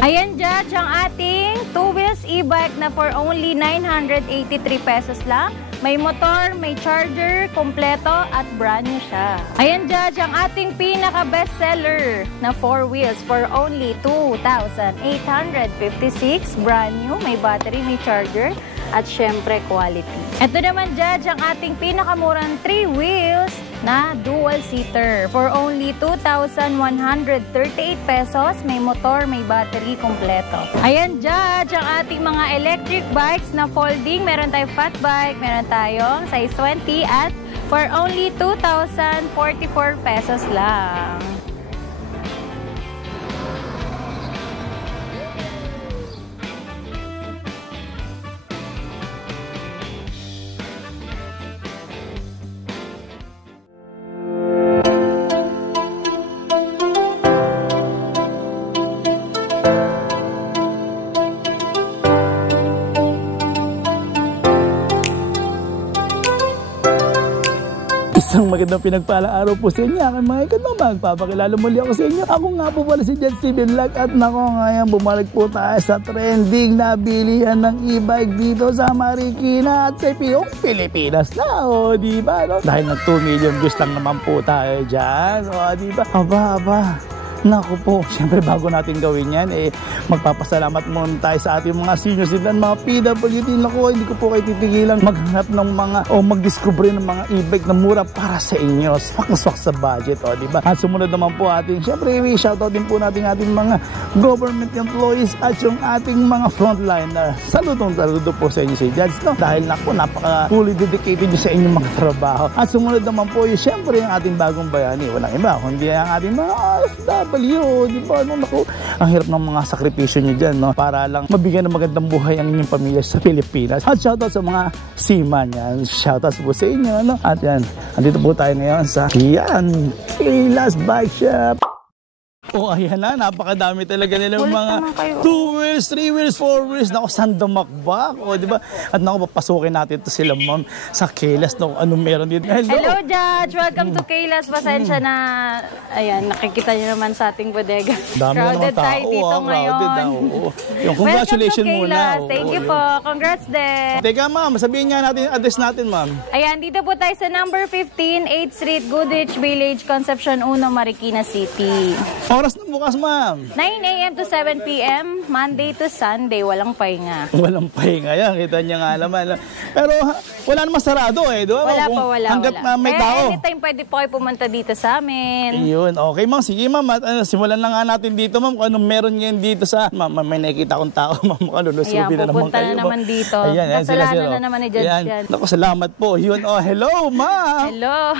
Ayan, Judge, ang ating 2 wheels e-bike na for only 983 pesos lang. May motor, may charger, kompleto at brand new siya. Ayan, Judge, ang ating pinaka-best seller na 4 wheels for only 2,856. Brand new, may battery, may charger, at syempre quality. Ito naman, Judge, ang ating pinakamurang 3 wheels na dual-seater for only 2,138 pesos. May motor, may battery, kompleto. Ayan, Judge, ang ating mga electric bikes na folding. Meron tayong fat bike, meron tayong size 20 at for only 2,044 pesos lang. Isang magandang pinagpalang araw po sa inyo, aking mga ikadma. Magpapakilala muli ako sa inyo. Ako nga po pala si Judge Steven Vlog at nako ngayon bumalik po tayo sa trending na bilihan ng e-bike dito sa Marikina at sa Pilipinas na, o diba? No? Dahil nag 2 million views lang naman po tayo dyan, o diba? Aba. Naku po, siyempre bago natin gawin yan, magpapasalamat muna tayo sa ating mga senior citizen, mga PWD. Naku, hindi ko po kayo titigilan maghanap ng mga, o magdiscover ng mga e-bike na mura para sa inyo. Swak sa budget, o diba? At sumunod naman po ating, siyempre, shoutout din po natin ating mga government employees at yung ating mga frontliner. Saludo po sa inyo si Judge, no? Dahil naku, napaka-fully dedicated sa inyong mga trabaho. At sumunod naman po yung, siyempre, yung ating bagong bayani. Walang iba, kundi ang ating mga baliyo, di ba? No, naku, ang hirap ng mga sakripisyo nyo dyan, no? Para lang mabigyan ng magandang buhay ang inyong pamilya sa Pilipinas. At shoutout sa mga seaman yan. Shoutout po sa inyo, no? At yan, andito po tayo ngayon sa Kayla's Bike Shop. Oh, ayan na, napakadami talaga nilang mga 2 wheels, 3 wheels, 4 wheels. Naku, sandamakbak, o diba? At naku, papasukin natin ito sila, ma'am, sa Kayla's. No, anong meron dito? Hello, Judge! Welcome to Kayla's. Pasensya na, ayan, nakikita niyo naman sa ating bodega. Crowded tayo dito ngayon. Yung congratulations muna. Thank you po. Congrats din. Teka, ma'am, sabihin nga natin yung address natin, ma'am. Ayan, dito po tayo sa number 15, 8th Street, Goodrich Village, Concepcion 1, Marikina City. Oras na bukas, ma'am. 9 a.m. to 7 p.m. Monday to Sunday. Walang pahinga. Walang pahinga yan. Kita niya nga naman. Pero wala namang sarado eh. Diba? Wala. Hanggat may tao. Anytime pwede po kayo pumunta dito sa amin. Yun. Okay, ma'am. Sige, ma'am. Simulan na nga natin dito, ma'am. Kung anong meron ngayon dito sa... Ma'am, may nakikita akong tao, ma'am. Lulusubi na naman kayo. Pupunta na naman dito. Ayan, kasalanan na naman ni Judge yan. Naku, salamat po. Yun. Oh, hello, ma'am. Hello.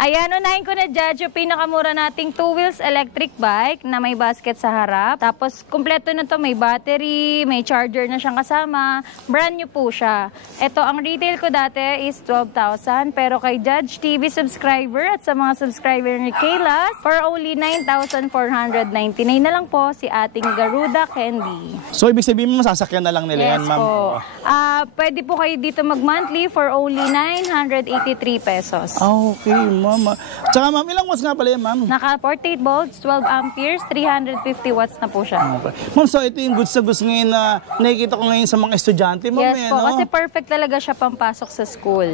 Ayan, unahin ko na, Judge, yung pinakamura nating 2 wheels electric bike na may basket sa harap. Tapos, kumpleto na to. May battery, may charger na siyang kasama. Brand new po siya. Ito, ang retail ko dati is 12,000. Pero kay Judge TV subscriber at sa mga subscriber ni Kayla's, for only 9,499 na lang po si ating Garuda Candy. So, ibig sabihin mo, masasakyan na lang nila yan, ma'am? Yes po. Pwede po kayo dito mag-monthly for only 983 pesos. Okay, ma'am. Tsaka, ma'am, ilang watts nga pala yan, ma'am? Naka 48 volts, 12 amperes, 350 watts na po siya. Okay. Ma'am, so ito yung goods na goods ngayon na nakikita ko ngayon sa mga estudyante, ma'am. Yes po, kasi perfect talaga siya pampasok sa school.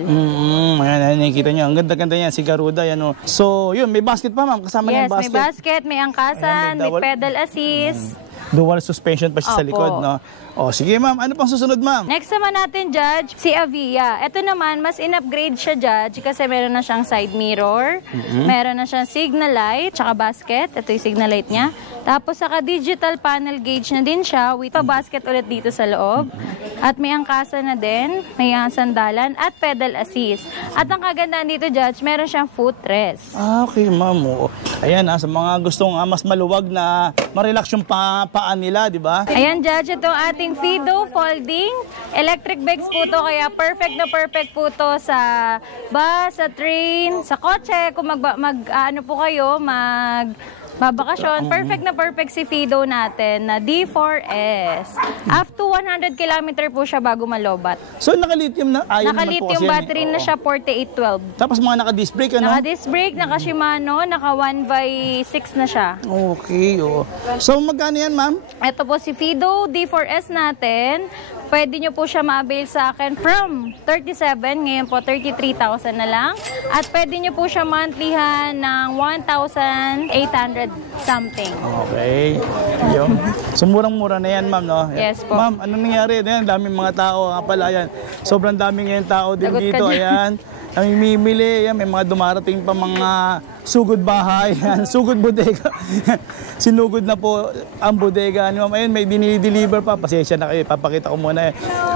Ayan, nakikita nyo. Ang ganda-ganda yan, si Garuda, yan o. So, yun, may basket pa, ma'am. Kasama niya yung basket. Yes, may basket, may angkasan, may pedal assist. Dual suspension pa siya sa likod, no? O, sige, ma'am. Ano pang susunod, ma'am? Next naman natin, Judge, si Avia. Ito naman, mas in-upgrade siya, Judge, kasi meron na siyang side mirror, meron na siyang signal light, tsaka basket. Ito yung signal light niya. Tapos, saka digital panel gauge na din siya with basket ulit dito sa loob. At may angkasa na din, may sandalan, at pedal assist. At ang kagandaan dito, Judge, meron siyang footrest. Okay, ma'am. Ayan, sa mga gustong mas maluwag na ma-relax yung paan nila, di ba? Ayan, Judge, ito ating Fido folding. Electric bikes po to, kaya perfect na perfect po to sa bus, sa train, sa kotse. Kung ano po kayo, Babakasyon. Perfect na perfect si Fido natin na D4S. Up to 100 km po siya bago malobat. So, naka-lithium na, Naka-lithium battery na siya, 4812. Tapos mga naka-disc brake, ano? Naka-disc brake, naka-Shimano, naka 1x6 na siya. Okay, oo. So, magkano yan, ma'am? Ito po si Fido D4S natin. Pwede nyo po siya ma-avail sa akin from 37, ngayon po 33,000 na lang. At pwede nyo po siya monthlyhan ng 1,800 something. Okay. Yun. So, murang-mura na yan, ma'am, no? Yes po. Ma'am, anong nangyari? Ayan, daming mga tao nga pala, yan. Sobrang daming ngayon tao din Sagot ka dito, dyan. ayan. Namimili, yan, may mga dumarating pa mga sugod bahay, yan, sugod bodega. Sinugod na po ang bodega. Ano, ayun, may dinideliver pa. Pasensya na kayo, papakita ko muna.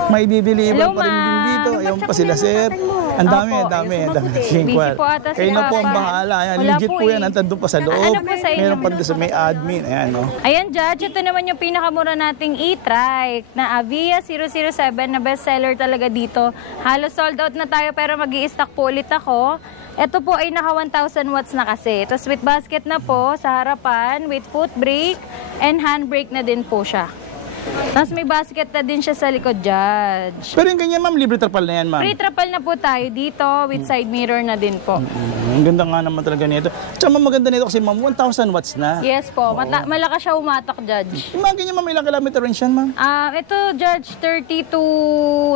May dideliver Hello, pa rin din dito. ma'am. Ayun pa sila, sir. Ang dami, Opo. ang dami. Busy po ata Kayo sila na po ang pa. bahala. Ayan, Wala legit po po yan. eh. Nandun pa sa loob. Ano po sa inyo? Meron pa dito sa may admin. Ayan, no? Ayan, Judge, ito naman yung pinakamura nating e-trike na Avia 007 na bestseller talaga dito. Halos sold out na tayo pero mag-i-stock po ulit ako. Ito po ay naka 1,000 watts na kasi. Tapos with basket na po sa harapan, with foot brake and hand brake na din po siya. Tapos may basket na din siya sa likod, Judge. Pero yung ganyan, ma'am, libre trapal na yan, ma'am. Free trapal na po tayo dito with side mirror na din po. Ang ganda nga naman talaga nito. Tsaka ma'am, maganda nito kasi ma'am, 1,000 watts na. Yes po, malakas siya umatak, Judge. Yung mga ganyan, ma'am, ilang kilometer range yan, ma'am? Ito, Judge, 30 to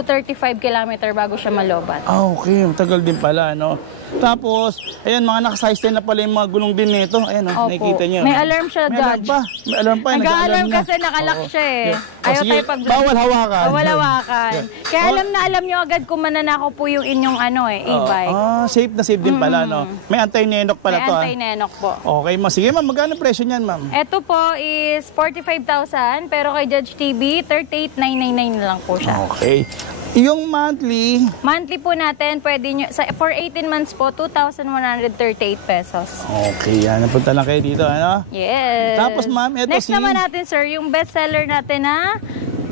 35 kilometer bago siya malobat. Okay. Matagal din pala, no? Tapos, ayan, mga naka-size 10 na pala yung mga gulong din nito. Ayan, no? Opo. Nakikita niyo. May alarm siya, May alarm Judge. pa. May alarm pa. Nag-a-alarm na. kasi nakalock Oo. siya eh. Yeah. Ayaw Sige, tayo pag... bawal hawakan. Bawal hawakan. Kaya alam nyo agad kung mananakaw po yung inyong e-bike. Safe na safe din pala, no? May anti-nenok pala May to, anti-nenok po. Okay, ma'am. Sige, ma'am, magkano presyo niyan, ma'am? Ito po is 45,000 pero kay Judge TV, 38,999 na lang po siya. Okay. Yung monthly, Monthly po natin, pwede nyo, for 18 months po, 2,138 pesos. okay, yan. Napunta lang kayo dito, ano? Yes. Tapos, ma'am, ito Next naman natin, sir, yung bestseller natin na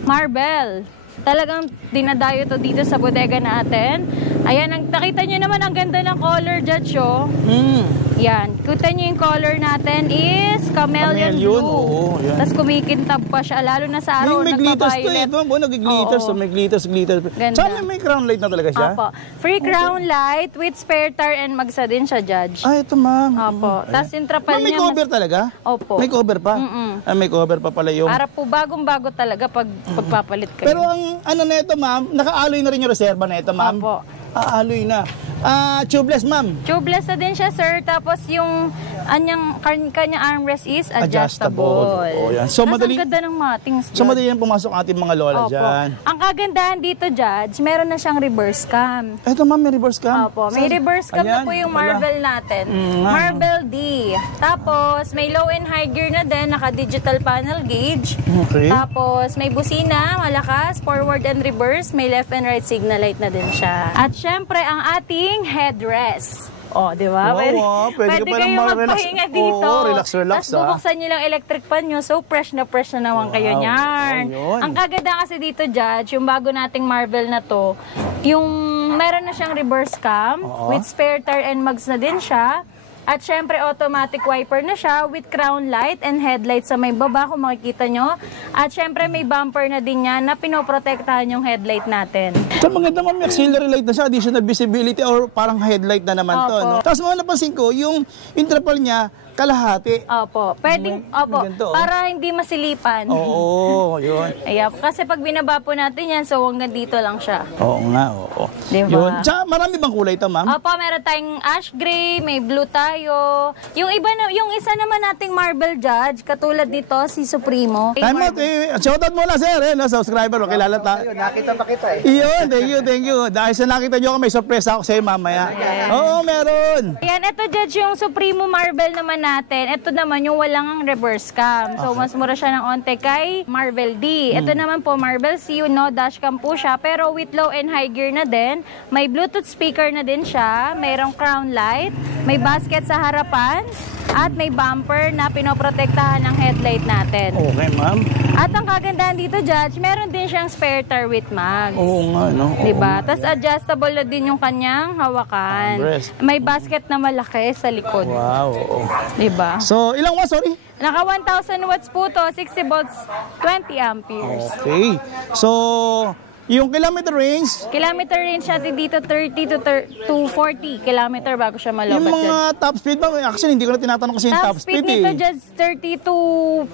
Marble. Talagang dinadayo to dito sa bodega natin. Ayan, nakita nyo naman ang ganda ng color, Judge, oh. Yan. Kita nyo yung color natin is chameleon blue. Oo, yan. Tapos kumikintab pa siya, lalo na sa araw, May glitters to eh. nagpa-violet. Ito, nag-glitters. Oo. So, may glitters. Ganda. Saan may crown light na talaga siya? Opo. Free crown light with spare tire and magsa din siya, Judge. Ah, ito, ma'am. Opo. Tapos yung trapal Ma'am, may niya... cover talaga? Opo. May cover pa? Ah, may cover pa pala yung... Para po bagong-bago talaga pagpapalit kayo. Pero ang ano na ito, ma'am, naka-alloy na rin yung reserva na ito, ma'am. Opo. Alloy na. Tubeless, ma'am. Tubeless na din siya, sir. Tapos yung kanya armrest is adjustable. Oo, yan. So, Tapos madali- ang ganda ng matings, So, Judge. madali yan pumasok ating mga lola Opo. dyan. Ang kagandahan dito, Judge, meron na siyang reverse cam. Ito, ma'am, may reverse cam. Opo, may reverse cam na Ayan, po yung ito pala. Marvel natin. Nga, Marvel D. Tapos, may low and high gear na din, naka-digital panel gauge. Okay. Tapos, may busina, malakas, forward and reverse, may left and right signal light na din siya. At syempre, ang ating headrest. Oh, di ba? Wow, pwede ka palang kayong mag-relax. magpahinga dito. Oo, relax, Tapos bubuksan nyo lang electric fan nyo, so fresh na naman kayo niyan. Oh, yun. Ang kaganda kasi dito, Judge, yung bago nating Marvel na to, yung meron na siyang reverse cam, with spare tire and mugs na din siya. At syempre, automatic wiper na siya with crown light and headlight sa may baba kung makikita nyo. At syempre, may bumper na din yan na pinoprotektahan yung headlight natin. So, maganda, ma'am, may auxiliary light na siya, additional visibility or parang headlight na naman to. Opo. No? Tapos mga napansin ko, yung trapal niya, kalahati. Opo, pwedeng, opo, ganito, oh. para hindi masilipan. Oo, yun. Ayan, kasi pag binaba po natin yan, so hanggang dito lang siya. Oo nga, oo. Diba? Yun. Tsaka marami bang kulay ito, ma'am? Opo, meron tayong ash gray, may blue tayo. Yung iba na, yung isa naman nating Marble, Judge, katulad nito, si Supremo. Time out, shoutout muna, sir, subscriber, kilala ta. Nakita pa kita eh. Iyon, thank you. Dahil sa nakita nyo ako, may surprise ako sa'yo mamaya. Oo, meron. Ayan, ito, Judge, yung Supremo Marble naman natin. Ito naman yung walang reverse cam. So, mas mura siya ng onte kay Marvel D. Ito naman po, Marvel C, no dashcam po siya, pero with low and high gear na din. May Bluetooth speaker na din siya. Mayroong crown light. May basket sa harapan. at may bumper na pinoprotektahan ng headlight natin. Okay, ma'am. At ang kagandahan dito, Judge, meron din siyang spare tire with mags. Oo nga, no? Diba? Tapos adjustable na din yung kanyang hawakan. Armrest. May basket na malaki sa likod. Wow, oo. Diba? So, ilang watts, sorry? Naka 1,000 watts po to, 60 volts, 20 amperes. Okay. So, yung kilometer range, Kilometer range natin dito 30 to 40 kilometer bago siya yung malobat mga top speed ba? Actually, hindi ko na tinatanong kasi yung top speed nito eh. just 30 to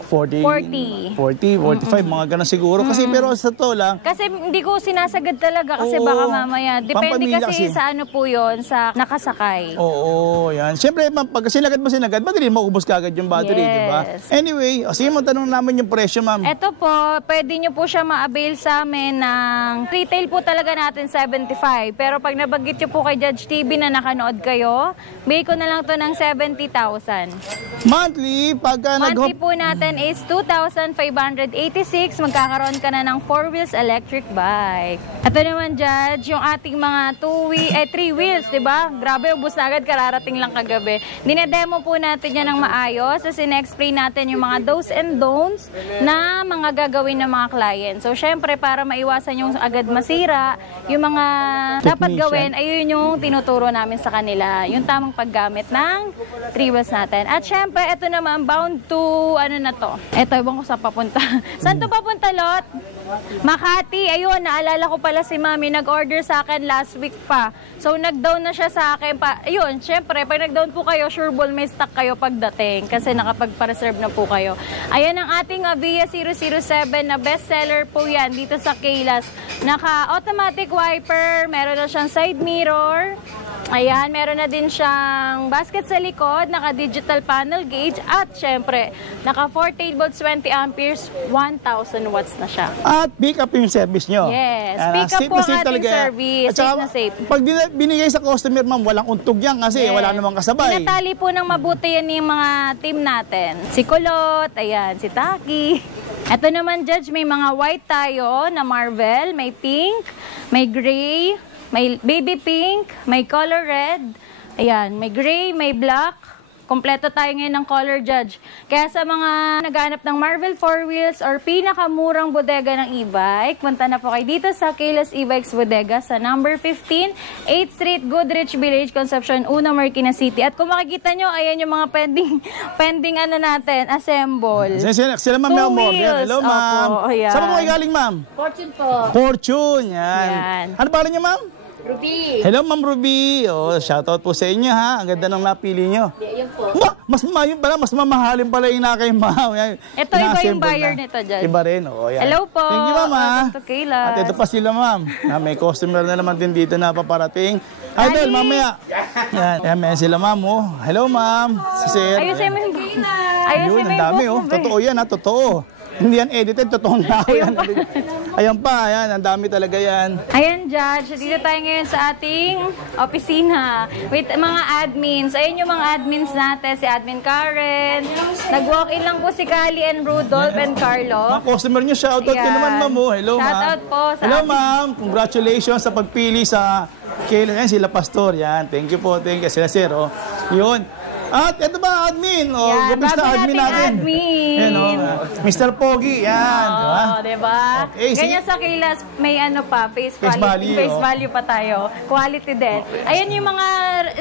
40. 45, mga ganun siguro. Kasi pero sa to lang, Kasi hindi ko sinasagad talaga kasi Oo. baka mamaya. Depende Pampamilya kasi kasi. sa ano po yun, sa nakasakay. oo, yan. Siyempre, ma'am, pag sinagad mo sinagad, battery, maubos kagad yung battery, Yes. di ba? Anyway, sige mo tanong namin yung presyo, ma'am. Ito po, pwede nyo po siya ma-avail sa amin ng retail po talaga natin 75. Pero pag nabanggit nyo po kay Judge TV na nakanood kayo, bigay ko na lang to ng 70,000. Monthly, pagka Monthly po natin is 2,586. Magkakaroon ka na ng 4 wheels electric bike. Ito naman, Judge, yung ating mga 3 wheels, di ba? Grabe, ubus na agad, kararating lang kagabi. Dinedemo po natin yan ng maayos. Kasi in-explain natin yung mga do's and don'ts na mga gagawin ng mga client. So, syempre, para maiwasan yung agad masira, yung mga dapat gawin, ayun yung tinuturo namin sa kanila. Yung tamang paggamit ng 3 wheels natin. At syempre, ito naman, bound to, ano na to? Ito, ibang ko sa papunta. Saan to papunta, Lot? Makati. Ayun, naalala ko pala si Mami, nag-order sa akin last week pa. So, nag-down na siya sa akin pa. Ayun, syempre, pag nag-down po kayo, sure ball may stock kayo pagdating kasi nakapagpa-reserve na po kayo. Ayan ang ating Avia 007 na bestseller po yan dito sa Kaylas. Naka-automatic wiper, meron na siyang side mirror. Ayan, meron na din siyang basket sa likod, naka-digital panel gauge, at syempre, naka-48 volts, 20 amperes, 1,000 watts na siya. At pick up yung service nyo. Yes, Ayan, pick up safe po na ang safe ating talaga. service, At saka, safe na safe. Pag binigay sa customer, ma'am, walang untog yan kasi wala namang kasabay. Pinatali po ng mabuti yan yung mga team natin. Si Kulot, ayan, si Taki. Ito naman, Judge, may mga white tayo na Marvel, may pink, may gray, may baby pink, may color red, ayan, may gray, may black. Kompleto tayo ngayon ng color, Judge. Kaya sa mga naghanap ng Marvel 4 wheels or pinakamurang bodega ng e-bike, punta na po kayo dito sa Kaylas E-Bikes Bodega sa number 15, 8th Street, Goodrich Village, Concepcion, Una, Marikina City. At kung makikita nyo, ayan yung mga pending ano natin, assemble. Sila ma'am may order. Hello, ma'am. Opo, ayan. Saan po kayo galing, ma'am? Fortune po. Fortune, yan. Yan. Ano pala niyo, ma'am? Ruby. Hello, Ma'am Ruby. Oh, shoutout po sa inyo, ha. Ang ganda ng napili nyo. Yan po. Mas mamahalin pala yung nakay, ma'am. Ito, iba yung buyer nito, Judge. Iba rin, oh. Yan. Hello po. Thank you, ma'am, ha. Welcome to Kaylas. At ito pa sila, ma'am. May customer na naman din dito na paparating. Idol, mamaya. Yan, may sila, ma'am, oh. Hello, ma'am. Si Sir. Ayusin mo yung Ayun, ang dami, oh. Totoo yan, ha. Totoo. Hindi yan edited, totoong tao yan. Ayan pa, ayan, ang dami talaga yan. Ayan, Judge. Dito tayo ngayon sa ating opisina with mga admins. Ayan yung mga admins natin. Si Admin Karen. Nag-walk-in lang po si Kali and Rudolph and Carlo. Mga customer nyo, shoutout ko naman, ma'am. Oh. Hello, ma'am. Shoutout po sa Hello, ating- ma'am. Congratulations sa pagpili sa Kayla. Yan, sila Pastor. Yan. Thank you po. Thank you. Sila, sir. Oh. Yun. At ito ba, admin? O, Yan, gupis na bago admin nating natin. admin. Yan, o. Mr. Pogi. Yan. Diba? Oo, diba? Okay, sige. Ganyan sa Kaylas, may ano pa, face Face value. value, Face oh. value pa tayo. Quality din. Ayan yung mga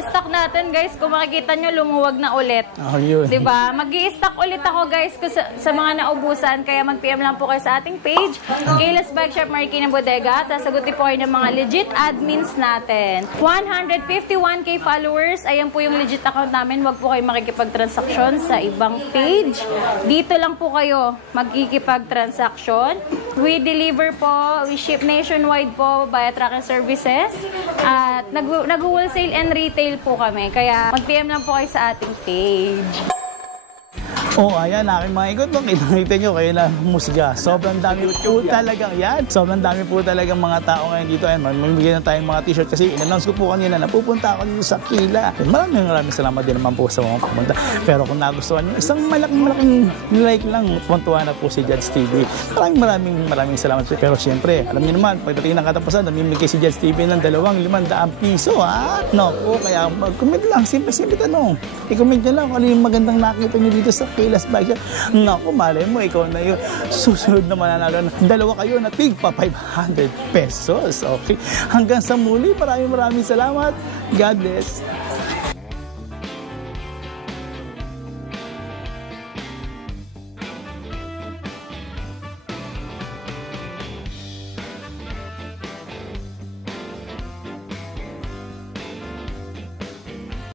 stock natin, guys. Kung makikita nyo, lumuwag na ulit. Oh, yun. Diba? Mag-i-stock ulit ako, guys, sa mga naubusan. Kaya mag-PM lang po kayo sa ating page. Kaylas Bike Shop Marikina Bodega. Tapos sagutin po kayo ng mga legit admins natin. 151k followers. Ayan po yung legit account namin. Huwag po kayo makikipag-transaction sa ibang page. Dito lang po kayo magkikipag-transaction. We deliver po, we ship nationwide po via tracking services. At nag-wholesale and retail po kami. Kaya mag-PM lang po kayo sa ating page. Oh, ayan, aking mga ikot. Kita nyo, kayo na musga. Sobrang dami po talagang yan. Sobrang dami po talagang mga tao ngayon dito. Ayan, mamimigay na tayong mga t-shirt kasi in-announce ko po kanina na pupunta ako dito sa Kila. Maraming salamat din naman po sa mga pumunta. Pero kung nagustuhan nyo, isang malaking like lang, puntuhan na po si Judge TV. Maraming salamat po. Pero siyempre, alam niyo naman, pagdating ng katapusan, namimigay si Judge TV ng 2,500 piso, ha? No, kaya mag-comment lang. Simple tanong. I-comment nyo lang kung ano yung magandang nakita nyo dito sa Kila's Bike Shop. Naku, malay mo, ikaw na yun. Susunod na mananalo. Dalawa kayo na tigpa 500 pesos. Okay. Hanggang sa muli, maraming salamat. God bless.